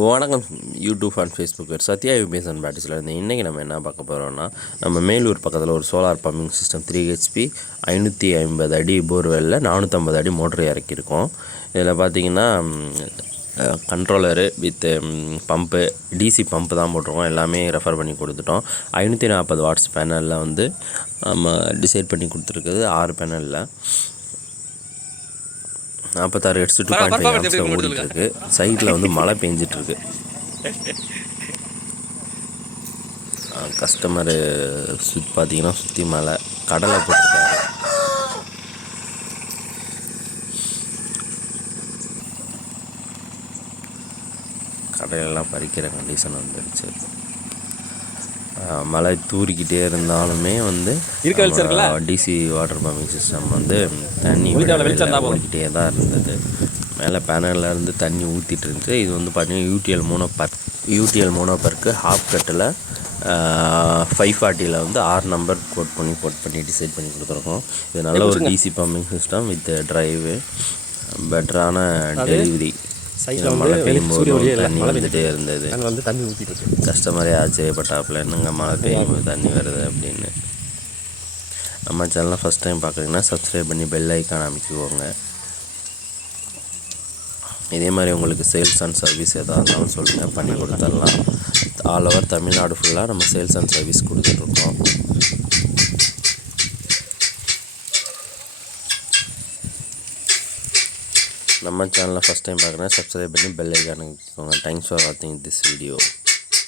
வணக்கம். YouTube and Facebook Sathya UPS and இருந்து இன்றைக்கி நம்ம என்ன பார்க்க போகிறோம்னா நம்ம மேலூர் பக்கத்தில் ஒரு solar pumping system three HP ஐநூற்றி ஐம்பது அடி போர்வெல்லில் நானூற்றம்பது அடி மோட்ரு இறக்கியிருக்கோம். இதில் பார்த்தீங்கன்னா controller with pump DC pump தான் போட்டிருக்கோம். எல்லாமே ரெஃபர் பண்ணி கொடுத்துட்டோம். ஐநூற்றி நாற்பது வாட்ஸ் பேனலில் வந்து நம்ம டிசைட் பண்ணி கொடுத்துருக்குது ஆறு பேனலில் நாற்பத்தாறு ஹெட்ஸ் டூ பாயிண்ட் ஃபைவ் ஆம்ஸில் ஓடிட்டு இருக்கு. சைடில் வந்து மழை பெஞ்சிட்டு இருக்கு கஸ்டமரு சுற்றி பார்த்தீங்கன்னா சுற்றி மழை. கடலை போட்டிருக்காரு. கடையெல்லாம் பறிக்கிற கண்டிஷன் வந்துருச்சு. ஆஹ் மழை தூரிக்கிட்டே இருந்தாலுமே வந்து? டிசி வாட்டர் பம்பிங் சிஸ்டம் வந்து தண்ணி. ஓடிக்கிட்டே தான் இருந்தது. மேலே பேனலில் இருந்து தண்ணி ஊற்றிட்டு இருந்துச்சு. இது வந்து பார்த்தீங்கன்னா யூடிஎல் மோனோ பர் யூடிஎல் மோனோ பர்க்கு ஹாஃப் கட்டில் ஃபைவ் ஃபார்ட்டியில் வந்து ஆறு நம்பர் கோட் பண்ணி கோட் பண்ணி டிசைட் பண்ணி கொடுத்துருக்கோம். இது நல்ல ஒரு DC pumping system with drive பெட்டரான டெலிவரி சைடில் மழை பெய்யும் போது தண்ணி வந்துட்டே இருந்தது. வந்து தண்ணி ஊற்றிட்டு இருக்கு. கஸ்டமரே ஆச்சரியப்பட்டாப்புல என்னங்க மழை பெய்யும் போது தண்ணி வருது அப்படின்னு. நம்ம சேனலை ஃபஸ்ட் டைம் பார்க்குறீங்கன்னா சப்ஸ்கிரைப் பண்ணி பெல் ஐக்கான் அமைக்குவோங்க இதே மாதிரி உங்களுக்கு சேல்ஸ் அண்ட் சர்வீஸ் எதாக இருந்தாலும் சொல்லுங்கள் பண்ணி கொடுத்துடலாம். ஆல் ஓவர் தமிழ்நாடு ஃபுல்லாக நம்ம சேல்ஸ் அண்ட் சர்வீஸ் கொடுத்துட்ருக்கோம் நம்ம சேனலை ஃபஸ்ட் டைம் பார்க்குறேன் சப்ஸ்கிரைப் பண்ணி பெல் ஐக்கான் தேங்க்ஸ் ஃபார் வாட்சிங் திஸ் வீடியோ